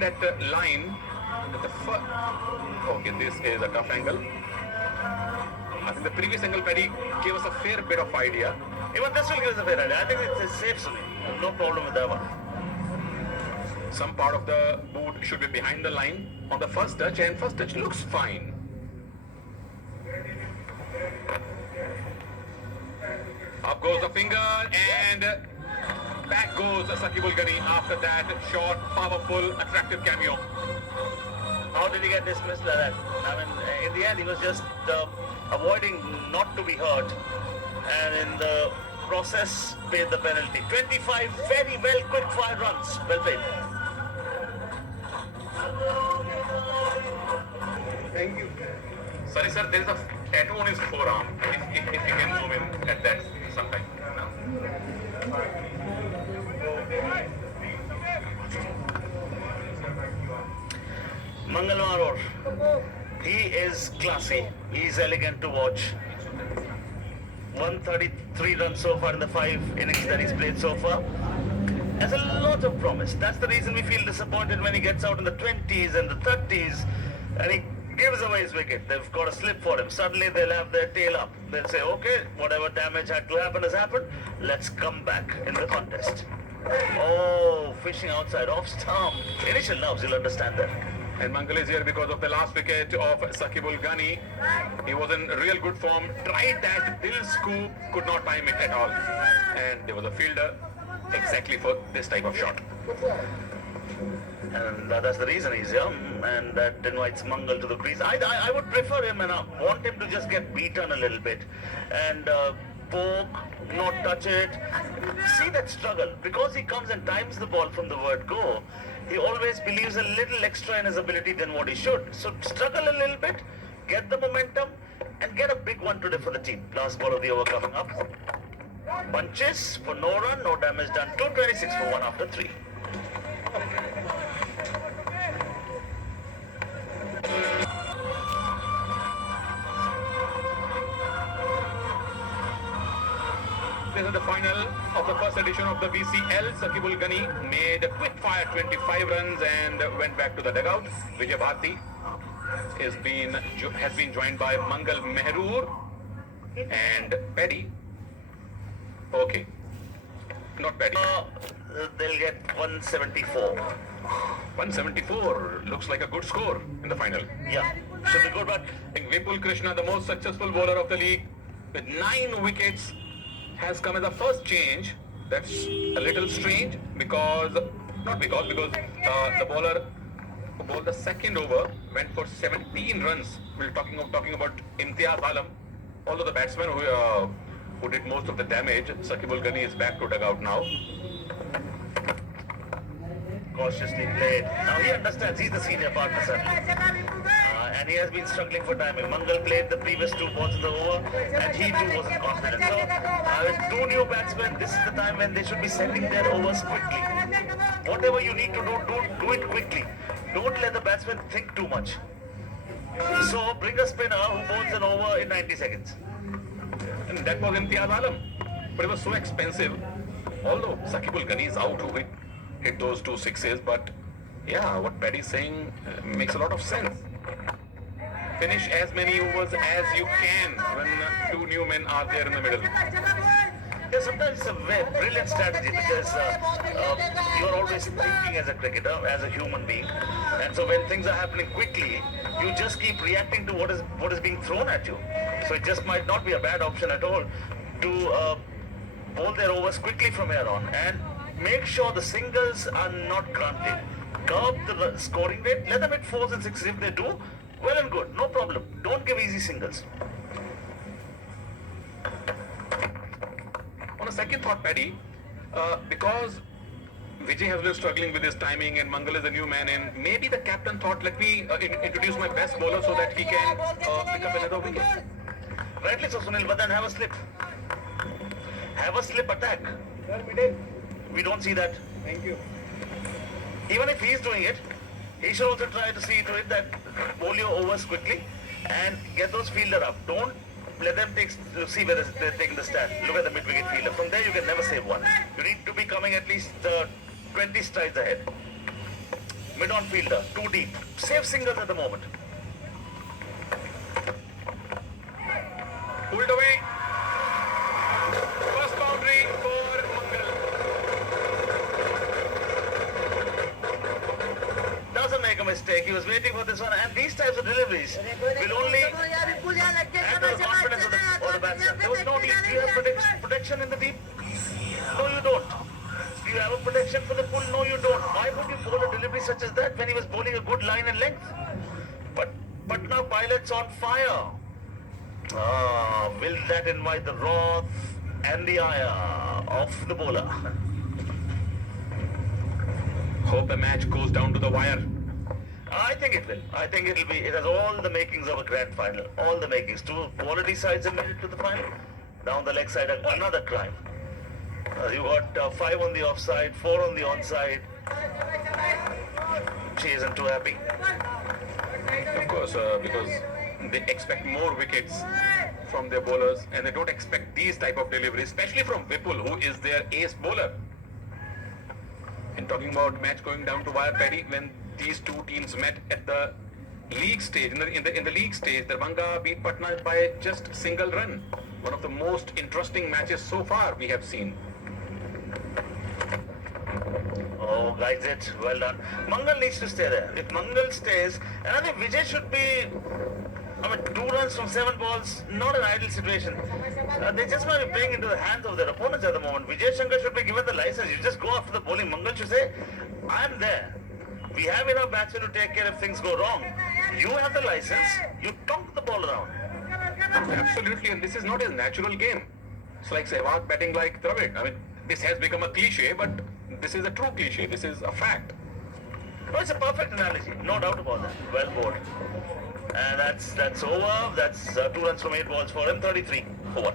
that line, the okay, this is a tough angle. I think the previous angle Paddy gave us a fair bit of idea. Even this will give us a fair idea. I think it's safe swing. No problem with that one. Some part of the boot should be behind the line on the first touch, and first touch looks fine. Up goes the finger, and back goes Saqib Ul Ghani after that short, powerful, attractive cameo. How did he get dismissed like that? I mean, in the end, he was just avoiding not to be hurt, and in the process, paid the penalty. 25 very well quick fire runs. Well played. Thank you. Sorry, sir, there is a tattoo on his forearm. If you can zoom in at that sometime. Mangal Maror. He is classy. He is elegant to watch. 133 runs so far in the 5 innings that he's played so far. Has a lot of promise. That's the reason we feel disappointed when he gets out in the 20s and the 30s and he gives away his wicket. They've got a slip for him. Suddenly they'll have their tail up. They'll say, okay, whatever damage had to happen has happened. Let's come back in the contest. Oh, fishing outside, off stump. Initial nerves, you'll understand that. And Mangal is here because of the last wicket of Saqib Ul Ghani. He was in real good form. Tried that Dil scoop, could not time it at all. And there was a fielder exactly for this type of shot. And that's the reason he's young, and that invites Mangal to the crease. I would prefer him and I want him to just get beaten a little bit and poke, not touch it. See that struggle. Because he comes and times the ball from the word go, he always believes a little extra in his ability than what he should. So struggle a little bit, get the momentum, and get a big one today for the team. Last ball of the over coming up. Bunches for no run, no damage done. 226 for 1 after 3. This is the final of the first edition of the BCL. Saqib Ul Ghani made a quick fire 25 runs and went back to the dugout. Vijay Bharti has been joined by Mangal Mehroor and Paddy. Okay, not Paddy. They'll get 174. 174 looks like a good score in the final. Yeah, should be good, but I think Vipul Krishna, the most successful bowler of the league, with 9 wickets, has come as a first change. That's a little strange because the bowler who bowled the second over went for 17 runs. We're talking about Imtiaz Alam. Although the batsman who did most of the damage, Saqib Ul Ghani is back to dugout now. cautiously played. Now he understands, he's the senior partner, certainly. And he has been struggling for timing. Mangal played the previous 2 balls of the over, and he too wasn't confident. So, with 2 new batsmen, this is the time when they should be sending their overs quickly. Whatever you need to do it quickly. Don't let the batsman think too much. So, bring a spinner who bowls an over in 90 seconds. And that was Imtiaz Alam. But it was so expensive. Although Saqib Ul Ghani is out who hit those 2 sixes, but yeah, what Paddy's saying makes a lot of sense. Finish as many overs as you can when 2 new men are there in the middle. Yeah, sometimes it's a very brilliant strategy because you're always thinking as a cricketer, as a human being, and so when things are happening quickly, you just keep reacting to what is being thrown at you. So it just might not be a bad option at all to bowl their overs quickly from here on and make sure the singles are not granted. Curb the scoring rate, let them hit 4s and 6s if they do. Well and good, no problem. Don't give easy singles. On a second thought, Paddy, because Vijay has been struggling with his timing and Mangal is a new man in, maybe the captain thought, let me introduce my best bowler so that he can pick up another wicket. Rightly so, Sunil, but then have a slip. Have a slip attack. We don't see that. Thank you. Even if he's doing it, he should also try to see to it that bowl your overs quickly and get those fielder up. Don't let them see whether they're taking the stand. Look at the mid-wicket fielder. From there, you can never save one. You need to be coming at least 20 strides ahead. Mid-on fielder, too deep. Safe singles at the moment. Pulled away. First boundary for Mangal. Doesn't make a mistake. He was waiting for this one. And these types of deliveries will only add to the confidence of the batsman. There was no deep. Do you have protection in the deep? No, you don't. Do you have a protection for the pull? No, you don't. Why would you bowl a delivery such as that when he was bowling a good line and length? But now Pilot's on fire. Will that invite the wrath and the ire of the bowler? Hope the match goes down to the wire. I think it will. I think it'll be. It has all the makings of a grand final. All the makings. Two quality sides have made it to the final. Down the leg side, another crime. You got 5 on the offside, 4 on the onside. She isn't too happy. Of course, because they expect more wickets from their bowlers, and they don't expect these type of deliveries, especially from Vipul, who is their ace bowler. And talking about match going down to wire, Paddy, when these two teams met at the league stage, in the league stage, Darbhanga beat Patna by just single run. One of the most interesting matches so far we have seen. Oh, guides it. Well done. Mangal needs to stay there. If Mangal stays, and I think Vijay should be, 2 runs from 7 balls, not an ideal situation. They just might be playing into the hands of their opponents at the moment. Vijay Shankar should be given the license. You just go after the bowling. Mangal should say, I'm there. We have enough batsmen to take care if things go wrong. You have the license. You tonk the ball around. Absolutely, and this is not his natural game. It's like Sehwag batting like Dravid. This has become a cliche, but this is a true cliche. This is a fact. No, it's a perfect analogy. No doubt about that. Well bowled. And that's over. That's 2 runs from 8 balls for him. 33 for 1.